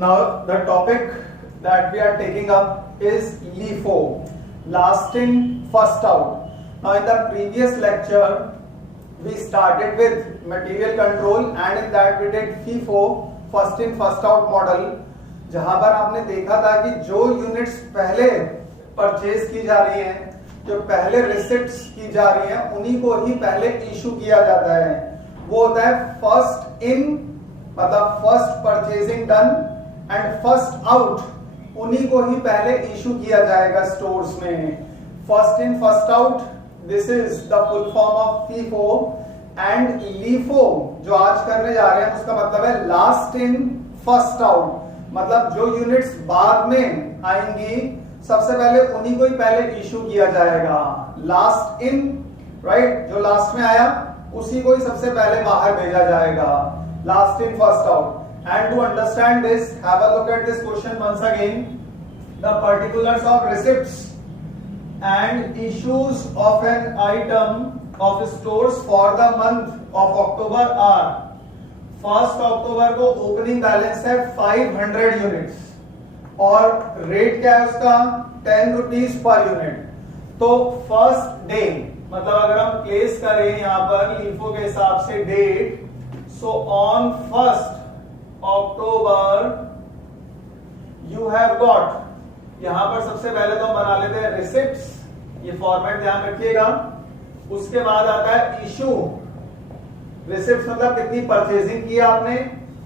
Now the topic that we are taking up is LIFO, last in first out. Now in the previous lecture we started with material control and in that we did FIFO, first in first out model, जहां पर आपने देखा था कि जो units पहले purchase की जा रही हैं, जो पहले रिसिप्ट्स की जा रही हैं, उन्हीं को ही पहले इशू किया जाता है। वो होता है फर्स्ट इन, मतलब first purchasing done and first out, उन्हीं को ही पहले इशू किया जाएगा स्टोर्स में। First in first out, this is the full form of FIFO. And LIFO जो आज करने जा रहे हैं उसका मतलब है लास्ट इन फर्स्ट आउट, मतलब जो यूनिट्स बाद में आएंगी सबसे पहले उन्हीं को ही पहले इशू किया जाएगा। लास्ट इन, राइट, जो लास्ट में आया उसी को ही सबसे पहले बाहर भेजा जाएगा। Last in first out. And to understand this, have a look at this question once again. The particulars of receipts and issues of an item of stores for the month of October are: 1 अक्टूबर को opening balance है 500 units और rate क्या है उसका 10 rupees per unit. तो first day, मतलब अगर हम प्लेस करें यहां पर लीफो के हिसाब से date, so on 1 October you have got, यहां पर सबसे पहले तो हम बना लेते हैं रिसिप्ट्स, ये फॉर्मेट ध्यान रखिएगा। उसके बाद आता है इशू। रिसिप्ट्स मतलब कितनी परचेजिंग की आपने,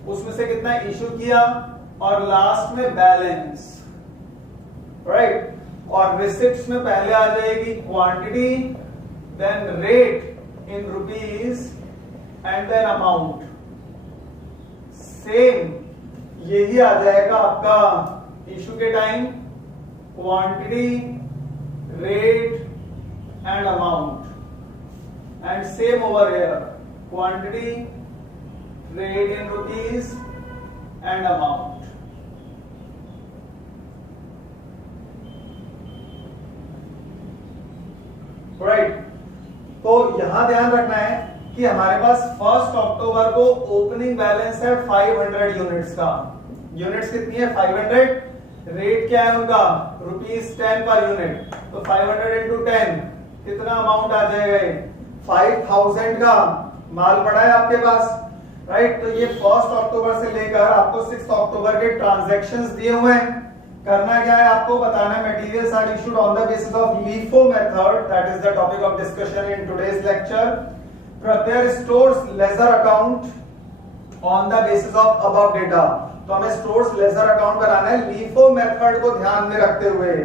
उसमें से कितना इशू किया, और लास्ट में बैलेंस, राइट। और रिसिप्ट्स में पहले आ जाएगी quantity, then rate in rupees and then amount. Same यही आ जाएगा आपका इशू के time, quantity, rate and amount. And same over here, quantity, rate in rupees and amount. Right, तो यहां ध्यान रखना है कि हमारे पास 1 अक्टूबर को ओपनिंग बैलेंस है 500 यूनिट्स का। यूनिट्स कितनी है 500, रेट क्या है उनका ₹10 पर यूनिट, तो 500 इंटू 10 कितना अमाउंट आ जाएगा, 5000 का माल पड़ा है आपके पास, राइट। तो ये 1 अक्टूबर से लेकर आपको 6 अक्टूबर के ट्रांजैक्शंस दिए हुए हैं। करना क्या है, आपको बताना है materials are issued on the basis of LIFO method, that is the topic of discussion in today's lecture. Prepare stores ledger account on the basis of above data। तो हमें स्टोर्स लेजर अकाउंट बनाना है LIFO method को ध्यान में रखते हुए,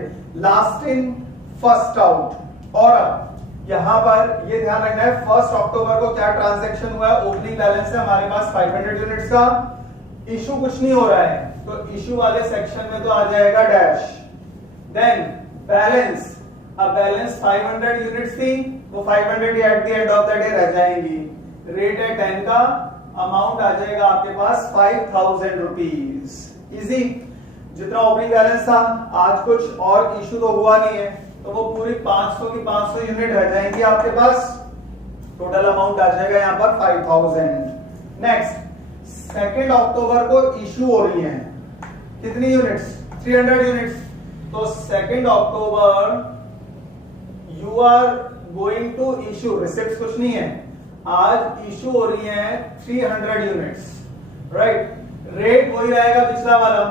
last in first out. और यहां पर ये ध्यान रखना है 1 अक्टूबर को क्या ट्रांजैक्शन हुआ है, ओपनिंग बैलेंस है हमारे पास 500 यूनिट्स का, इशू कुछ नहीं हो रहा है, तो इशू वाले सेक्शन में तो आ जाएगा डैश। देन बैलेंस, अब बैलेंस 500 यूनिट्स थी, वो 500 ही at the end of the day रह जाएंगी। रेट है 10 का, अमाउंट आ जाएगा आपके पास 5000 रुपीज। इजी। जितना ओपनिंग बैलेंस था, आज कुछ और इशू तो हुआ नहीं है, तो वो पूरी 500 की 500 यूनिट रह जाएंगी आपके पास। टोटल अमाउंट आ जाएगा यहाँ पर 5000। नेक्स्ट, 2 अक्टूबर को इशू हो रही है कितनी यूनिट्स, 300 यूनिट्स। तो 2 October you are going to issue, receipt कुछ नहीं है, आज इशू हो रही है 300 यूनिट्स, राइट। रेट वही रहेगा पिछला वाला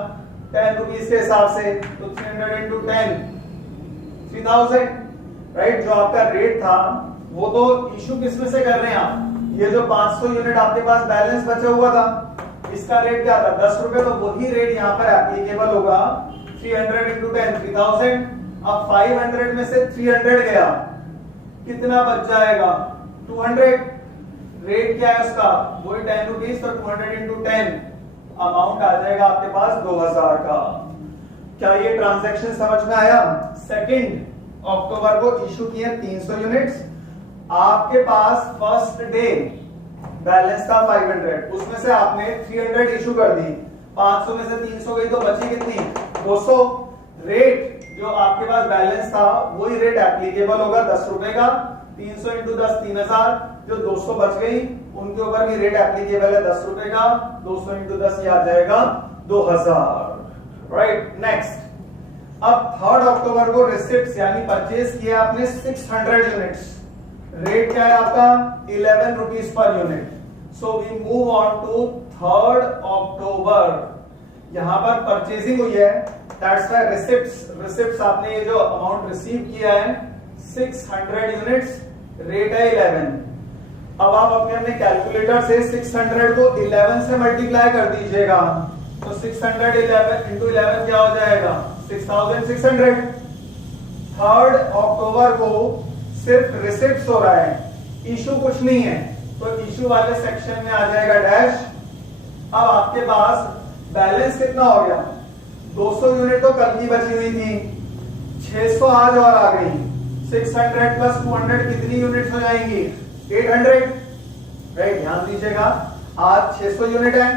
10 रुपीज के हिसाब से, तो 300 इंटू 10 3000, राइट। जो आपका रेट था वो तो इशू किस में से कर रहे हैं आप, ये जो 500 यूनिट आपके पास बैलेंस बचा हुआ था, इसका रेट क्या था 10 रुपए, तो वही रेट यहाँ पर एप्लीकेबल होगा। 300 इंटू 10 3000। अब 500 में से 300 गया, कितना बच जाएगा 200। रेट क्या है उसका, वही 10 रुपीज, तो 200 इंटू 10 अमाउंट आ जाएगा आपके पास 2000 का। क्या ये ट्रांजैक्शन समझ में आया। 2 अक्टूबर को इशू किए 300 यूनिट्स, आपके पास फर्स्ट डे बैलेंस था 500, उसमें से आपने 300 इशू कर दी, 500 में से 300 गई तो बची कितनी 200। रेट जो आपके पास बैलेंस था वही रेट एप्लीकेबल होगा 10 रुपए का, 300 इंटू 10 3000, जो 200 बच गई उनके ऊपर भी रेट एप्लीकेबल है 10 रुपए का, 200 इंटू 10 ये आ जाएगा 2000। Right, next. अब 3 अक्टूबर को रिसिप्ट्स यानी परचेज किया आपने 600 यूनिट्स। रेट क्या है आपका? 11 rupees per unit. So we move on to 3 October. यहां पर परचेजिंग हुई है, दैट्स व्हाई रिसिप्ट्स आपने ये जो अमाउंट रिसीव किया है 600 यूनिट्स, रेट है 11। अब आप अपने कैलकुलेटर से 600 को 11 से मल्टीप्लाई कर दीजिएगा, तो 600 इंटू 11 क्या हो जाएगा? 6600। 3 अक्टूबर को सिर्फ रिसिप्ट्स हो रहा है, इशू कुछ नहीं है, तो इशू वाले सेक्शन में आ जाएगा डैश। अब आपके पास बैलेंस कितना हो गया? 200 यूनिट तो कल की बची हुई थी, 600 आज और आ गई। 600 प्लस 200 कितनी यूनिट्स हो जाएंगी? 800। राइट, ध्यान दीजिएगा, आज 600 यूनिट है,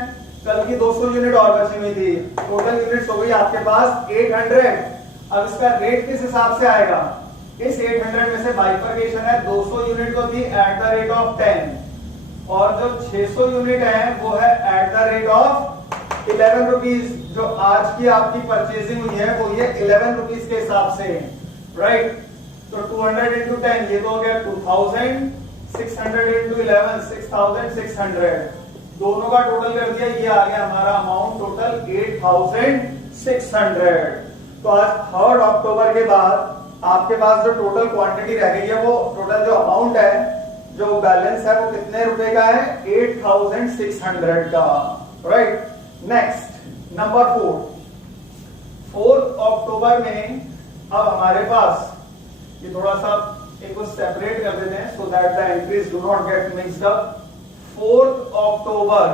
कल की 200 यूनिट और बची हुई थी, टोटल यूनिट्स हो गई आपके पास 800। अब इसका रेट किस हिसाब से आएगा? इस 800 में से बाइफरकेशन है, 200 यूनिट तो थी एट द रेट ऑफ 10 और जो 600 यूनिट है वो है at the rate of 11 rupees. जो आज की आपकी परचेजिंग हुई है वो ये 11 रुपीज के हिसाब से। राइट, तो 200 इंटू 10 ये तो हो गया 2000, 600 इंटू 11 6600। दोनों का टोटल कर दिया, ये आ गया हमारा अमाउंट टोटल 8600। तो आज 3 अक्टूबर के बाद आपके पास जो टोटल क्वांटिटी रह गई है, वो टोटल जो अमाउंट है, जो बैलेंस है, वो कितने रुपए का है? 8600 का। राइट, नेक्स्ट नंबर 4 अक्टूबर में अब हमारे पास ये थोड़ा सा एक को सेपरेट कर देते हैं so that the entries do not gate mixed up. 4 अक्टूबर,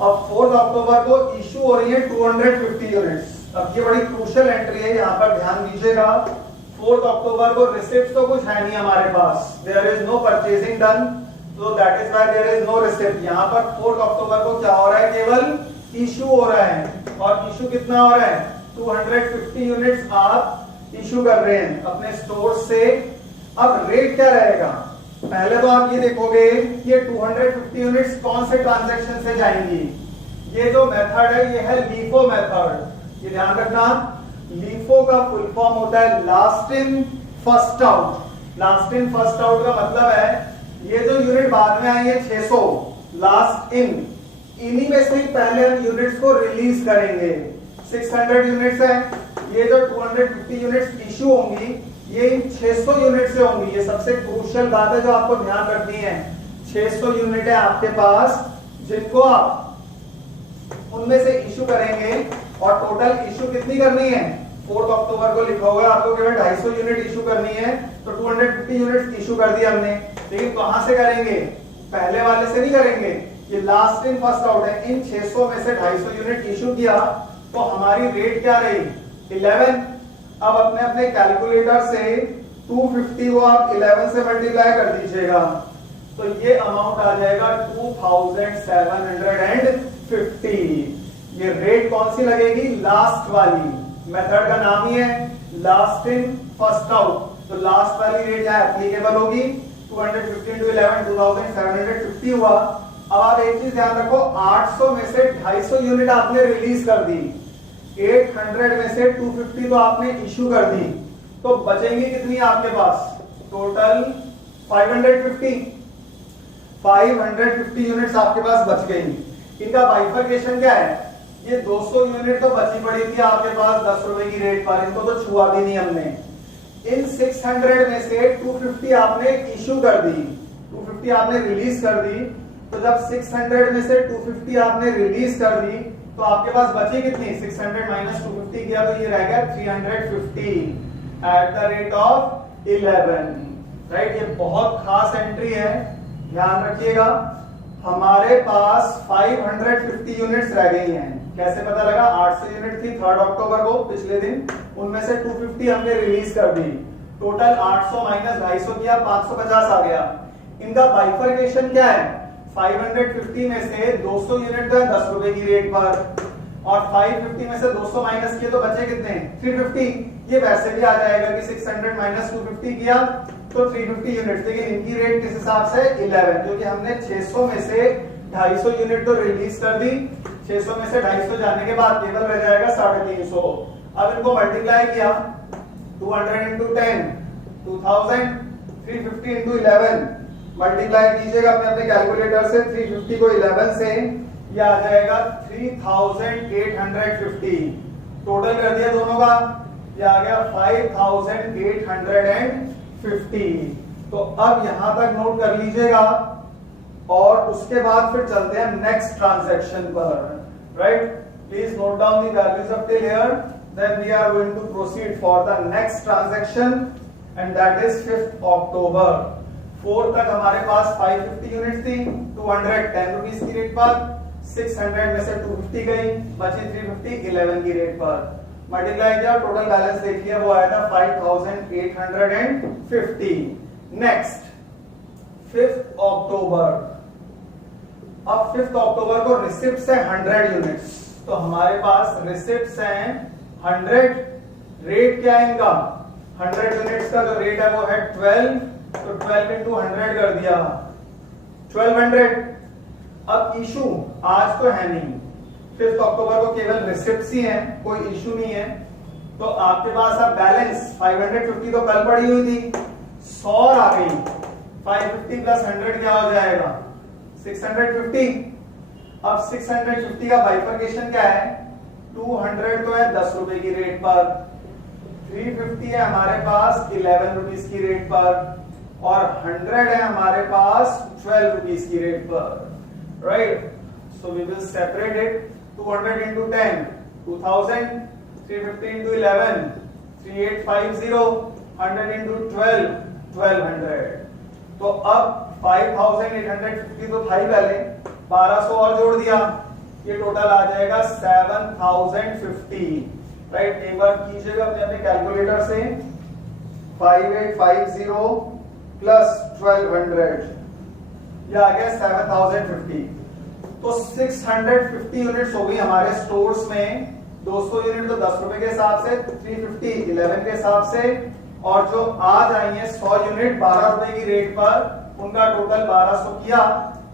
अब 4 अक्टूबर को इशू हो रही है 250 यूनिट्स। अब ये बड़ी क्रूशियल एंट्री है, यहां पर ध्यान दीजिएगा। 4 अक्टूबर को रिसिप्ट तो कुछ है नहीं हमारे पास, there is no purchasing done, so that is why there is no receipt। यहाँ पर 4 अक्टूबर को क्या हो रहा है? केवल इशू हो रहा है, और इशू कितना हो रहा है? 250 यूनिट्स आप इशू कर रहे हैं अपने स्टोर से। अब रेट क्या रहेगा? पहले तो आप ये देखोगे ये 250 यूनिट्स कौन से ट्रांजैक्शन से जाएंगी। ये जो मेथड है ये है लीफो मेथड। ये ध्यान रखना, लीफो का फुल फॉर्म होता है last in first out. Last in first out का मतलब है ये जो यूनिट बाद में आई है 600 लास्ट इन, इन्हीं में से ही पहले हम यूनिट्स को रिलीज करेंगे। 600 यूनिट्स है, ये जो 250 यूनिट्स इशू होंगी ये इन 600 यूनिट से होंगी। ये सबसे क्रूशियल बात है जो आपको ध्यान रखनी है। 600 यूनिट है आपके पास जिनको आप उनमें से इशू करेंगे, और टोटल इशू कितनी करनी है? 4 अक्टूबर को लिखा होगा आपको केवल 250 यूनिट इशू करनी है, तो 250 यूनिट इशू कर दिया हमने। लेकिन कहां से करेंगे? पहले वाले से नहीं करेंगे, ये लास्ट इन फर्स्ट आउट है। इन 600 में से 250 यूनिट इशू किया तो हमारी रेट क्या रही? 11। अब अपने अपने कैलकुलेटर से 250 को आप 11 से मल्टीप्लाई कर दीजिएगा, तो ये अमाउंट आ जाएगा 2750। ये रेट कौन सी लगेगी? लास्ट वाली। मेथड का नाम ही है लास्ट इन फर्स्ट आउट, तो लास्ट वाली रेट यहाँ एप्लीकेबल होगी। 250 into 11 2750 हुआ। अब आप एक चीज ध्यान रखो, 800 में से 250 यूनिट आपने रिलीज कर दी, 800 में से 250 तो आपने इशू कर दी, तो बचेंगी कितनी आपके पास? टोटल 550 यूनिट्स आपके पास बच गई। इनका बाइफरकेशन क्या है? ये 200 यूनिट तो बची पड़ी थी आपके पास 10 रुपए की रेट पर, इनको तो छुआ भी नहीं हमने। इन 600 में से 250 आपने इशू कर दी, 250 आपने रिलीज कर दी, तो जब 600 में से 250 आपने रिलीज कर दी तो आपके पास बची कितनी? 600 माइनस 250 किया तो ये रह गया 350 at the rate of 11। Right, ये बहुत खास एंट्री है, ध्यान रखिएगा। हमारे पास 550 यूनिट्स रह गई हैं। कैसे पता लगा? 800 यूनिट थी 3 अक्टूबर को पिछले दिन, उनमें से 250 हमने रिलीज कर दी, टोटल 800 माइनस 250 किया 550 आ गया। इनका बाइफरकेशन क्या है? 550 में से 200 यूनिट है 10 रुपए की रेट पर, और 550 में से 200 माइनस किए तो बचे कितने? 350। ये वैसे भी आ जाएगा कि 600 माइनस 250 किया तो 350 यूनिट, लेकिन इनकी रेट किस हिसाब से? 11, क्योंकि हमने 600 में से 250 यूनिट तो रिलीज कर दी, 600 में से 250 जाने के बाद केवल रह जाएगा 350। अब इनको मल्टीप्लाई किया 200 into 10 2000, 350 into 11 मल्टीप्लाई कीजिएगा अपने अपने कैलकुलेटर से। 350 को 11 से ये आ जाएगा 3850। टोटल कर दिया दोनों का, ये आ गया 5850। तो अब यहां तक नोट कर लीजिएगा और उसके बाद फिर चलते हैं नेक्स्ट ट्रांजैक्शन पर। Right, please note down the values up till here, then we are going to proceed for the next transaction and that is 5th October. 4 तक हमारे पास 550 यूनिट थी, 210 रुपीस की रेट पर। 600 में से 250 गई, बची 350 11 की रेट पर। मल्टीप्लाई किया, टोटल बैलेंस देख लिया, वो आया था 5850। नेक्स्ट 5th अक्टूबर। अब 5th अक्टूबर को रिसिप्ट्स है 100 यूनिट्स, तो हमारे पास रिसिप्ट्स हैं 100। रेट क्या है इनका? 100 यूनिट्स का जो रेट है वो है 12, तो 12 into 100 कर दिया 1200। अब इशू आज तो है नहीं, 5th अक्टूबर को केवल रिसिप्ट्स ही हैं, कोई इशू नहीं है। तो आपके पास अब बैलेंस 550 तो कल पड़ी हुई थी, 100 आ गई। 550 प्लस 100 क्या हो जाएगा? 650। अब 650 का बाइफर्केशन क्या है? 200 तो है 10 रुपए की रेट पर, 350 है हमारे पास 11 रुपीस की रेट पर, और 100 है हमारे पास 12 रुपीस की रेट पर। Right, so we will separate it. 200 into 10 2000, 350 into 11 3850, 100 into 12 1200। तो अब 5850 तो था ही पहले, 1200 और जोड़ दिया, ये टोटल आ जाएगा 7050। राइट, एक बार कीजिएगा अपने अपने कैलकुलेटर से। 5850 प्लस 1200, ये आ गया 7050। तो 650 यूनिट्स हो गई हमारे स्टोर्स में। 200 यूनिट तो 10 रुपए के हिसाब से, 350 11 के हिसाब से, और जो आज आई है 100 यूनिट 12 रुपए की रेट पर, उनका टोटल 1200 किया।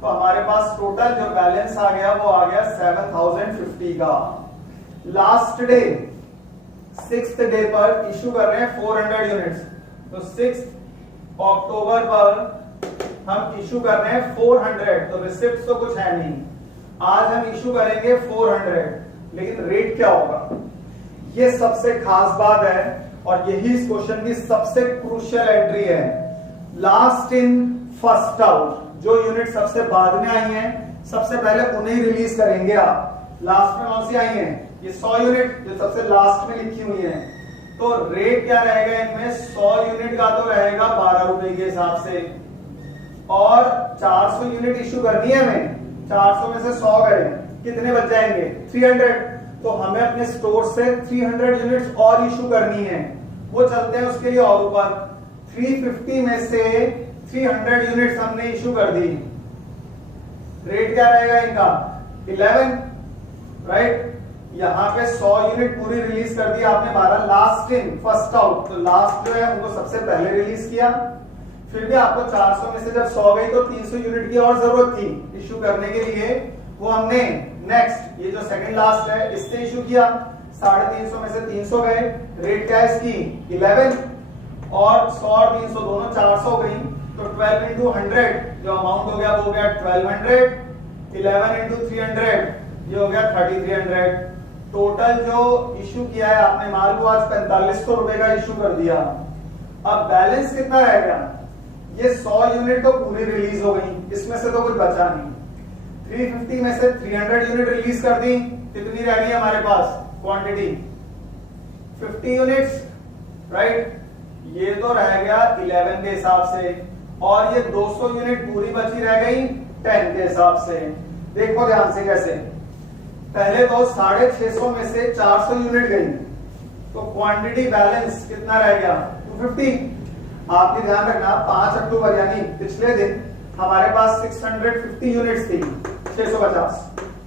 तो हमारे पास टोटल जो बैलेंस आ गया वो आ गया 7050 का। लास्ट डे 6th डे पर इशू कर रहे हैं 400 यूनिट्स, तो 6th अक्टूबर पर हम इशू कर रहे हैं 400। तो रिसिप्ट तो कुछ है नहीं, आज हम इशू करेंगे 400, लेकिन रेट क्या होगा? ये सबसे खास बात है और यही इस क्वेश्चन की सबसे क्रूशियल एंट्री है। लास्ट इन फर्स्ट आउट, जो यूनिट सबसे बाद में आई हैं, सबसे पहले उन्हें रिलीज करेंगे आप। लास्ट में कौन सी आई हैं? ये 100 यूनिट जो सबसे लास्ट में लिखी हुई है। तो रेट क्या रहेगा इनमें? 100 यूनिट का तो रहेगा 12 रुपए के हिसाब से, और 400 यूनिट इशू करनी है हमें। 400 में से 100 गए, कितने बच जाएंगे? 300। तो हमें अपने स्टोर से 300 यूनिट्स और इशू करनी है, वो चलते हैं उसके लिए और ऊपर। 350 में से 300 यूनिट्स हमने इशू कर दी, रेट क्या रहेगा इनका? 11। राइट, यहां पे 100 यूनिट पूरी रिलीज कर दी आपने, 12 लास्ट इन फर्स्ट आउट, तो लास्ट जो है उनको सबसे पहले रिलीज किया। फिर भी आपको 400 में से जब 100 गई तो 300 यूनिट की और जरूरत थी इशू करने के लिए, वो हमने नेक्स्ट ये जो सेकंड लास्ट है इससे इशू किया। 350 में से 300 गए, रेट क्या है इसकी? 11, और 100 और 300 दोनों 400 गई, तो 12 into 100 जो अमाउंट हो गया वो हो गया 1200। 11 into 300 ये हो गया 3300। टोटल जो इशू किया है आपने, मान लो आज 4500 रुपए का इशू कर दिया। अब बैलेंस कितना रह गया? ये 100 यूनिट तो पूरी रिलीज हो गई, इसमें से तो कुछ बचा नहीं। 350 में से 300 यूनिट रिलीज कर दी, कितनी रह गई हमारे पास क्वांटिटी? 50 यूनिट्स। राइट, ये तो रह गया 11 के हिसाब से, और ये 200 यूनिट पूरी बची रह गई 10 के हिसाब से। देखो ध्यान से कैसे, पहले तो 650 में से 400 यूनिट गई, तो क्वांटिटी बैलेंस कितना रह गया? 250। आपने ध्यान रखना 5 अक्टूबर यानी पिछले दिन हमारे पास 650 यूनिट्स थी, 650,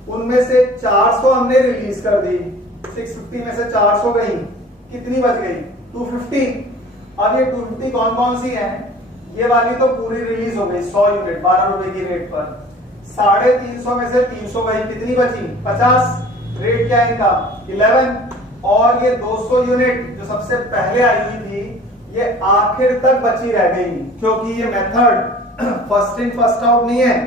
उनमें से 400 हमने रिलीज कर दी। 650 में से 400 गई, कितनी बच गई? 250। अब ये 250 कौन कौन सी है? ये वाली तो पूरी रिलीज हो गई 100 यूनिट 12 रुपए की रेट पर। 350 में से 300 गई, कितनी बची 50। रेट क्या है इनका 11। और ये 200 यूनिट जो सबसे पहले आई हुई थी ये आखिर तक बची रह गई, क्योंकि ये method first in first out नहीं है।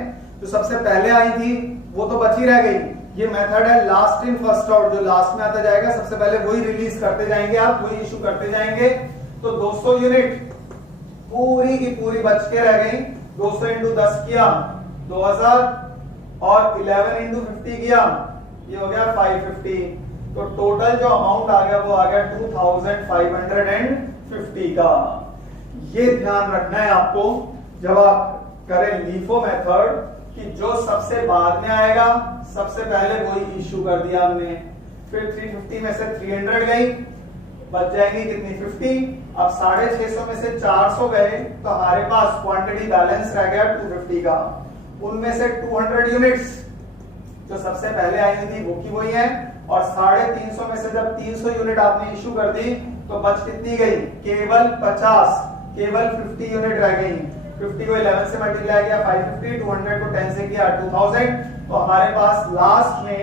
जो सबसे पहले आई थी वो तो बची रह गई, ये मेथड है लास्ट इन फर्स्ट आउट, जो लास्ट में आता जाएगा सबसे पहले वही रिलीज करते जाएंगे, आप वही इशू करते जाएंगे। तो 200 यूनिट पूरी की पूरी बच के रह गई। 200 इंटू 10 किया 2000 और 11 इंटू 50 किया, ये हो गया 550। तो टोटल जो अमाउंट आ गया वो आ गया 2550 का। ये ध्यान रखना है आपको जब आप करें लीफो मेथड कि जो सबसे बाद में आएगा सबसे पहले वही इशू कर दिया हमने। फिर 350 में से 300 गई, बच जाएंगी कितनी 50। अब 650 में से 400 गए तो हमारे पास क्वांटिटी बैलेंस रह गया 250 का। उनमें से 200 यूनिट्स जो सबसे पहले आई थी वो की वही है, और 350 में से जब 300 यूनिट आपने इशू कर दी तो बच कितनी गई केवल 50, केवल 50 यूनिट रह गई। 50 को 11 से मल्टीप्लाई किया 550, 200 को 10 से किया 2000। तो हमारे पास लास्ट में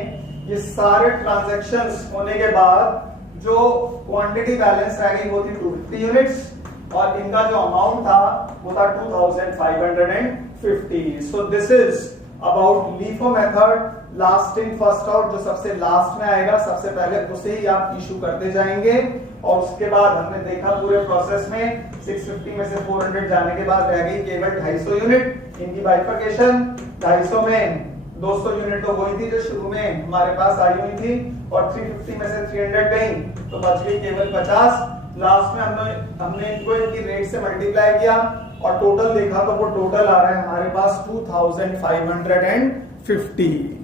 ये सारे ट्रांजैक्शंस होने के बाद जो क्वांटिटी बैलेंस रह गई वो थी 250 यूनिट्स, और इनका जो अमाउंट था वो था 2550। So this is about LIFO method, last in first out. जो सबसे लास्ट में आएगा सबसे पहले उसे ही आप इशू करते जाएंगे। और उसके बाद हमने देखा पूरे प्रोसेस में 650 में से 400 जाने के बाद रह गई केवल 250 यूनिट। इनकी बाइफर्केशन 250 में 200 यूनिट तो वही थी जो शुरू में हमारे पास आई हुई थी, और 350 में से 300 गई तो बच गई केवल 50। लास्ट में हमने इनको इनकी रेट से मल्टीप्लाई किया और टोटल देखा तो वो टोटल आ रहा है हमारे पास 2550।